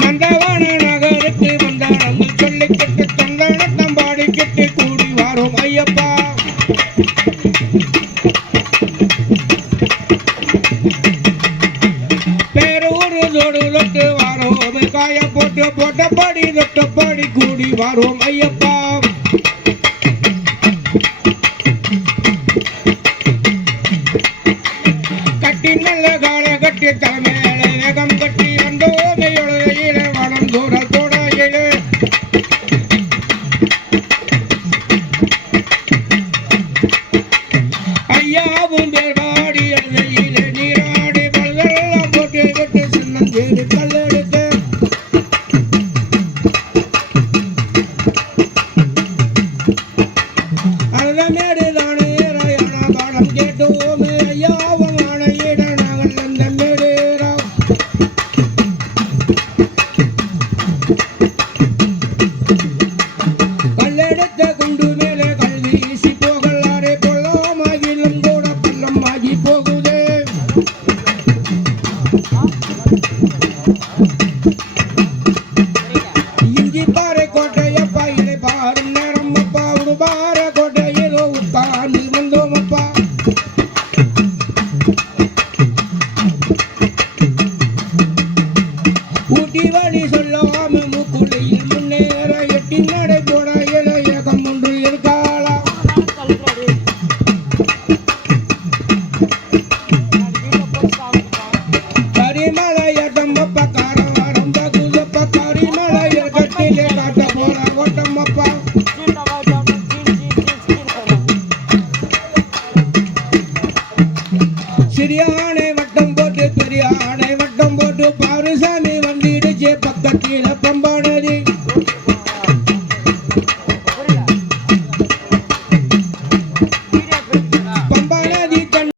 நந்தவன நகருக்கு வந்தானங்கள் சொல்லிக்கிட்டு தந்தானத்தம் பாடிக்கிட்டு கூடி வாரோம் ஐயப்பா. பேரூரு தோடு தொட்டு வாரோம் காய போட்டு போட்டபடி தொட்டபடி கூடி வாரோம் ஐயப்பா. கட்டி நல்ல கால கட்டி தலைமையில வேகம் கட்டி வந்தோமையுடைய வனம் தூர தோடையிலே ஐயாவும் பேர்பாடி அதையிலே நீராடி பல்வெல்லாம் போட்டு விட்டு சின்னஞ்சேரி கல்லெடுத்து அந்த மேடு தானே ராயண பாடம் கேட்டோமே ஐயாவும் ஆணையிட நாங்கள் அந்த மேடேரா. கல்லெடுத்த குண்டு மேலே கல் வீசி போகலாரே பொல்லாமாகிலும் கூட பள்ளமாகி போகுதே. இஞ்சி பாறை கோட்டையப்பா இதை பாரும் நேரம் அப்பா உடுபார கோட்டையிலோ உட்கார்ந்து வந்தோம் அப்பா. ஊட்டி வழி சொல்லாம மூக்குழியில் முன்னேற எட்டி நடை போட இளையகம் ஒன்று இருக்காளா. கரிமலையட்டம் அப்பா காரவாரம் பகுதப்பா கரிமலையர் கட்டிலே காட்ட போல ஓட்டம் அப்பா. சிறியானை வட்டம் போட்டு பெரியானை வட்டம் போட்டு பாருசாமி வந்திடுச்சு பக்கத்தில பம்பானது.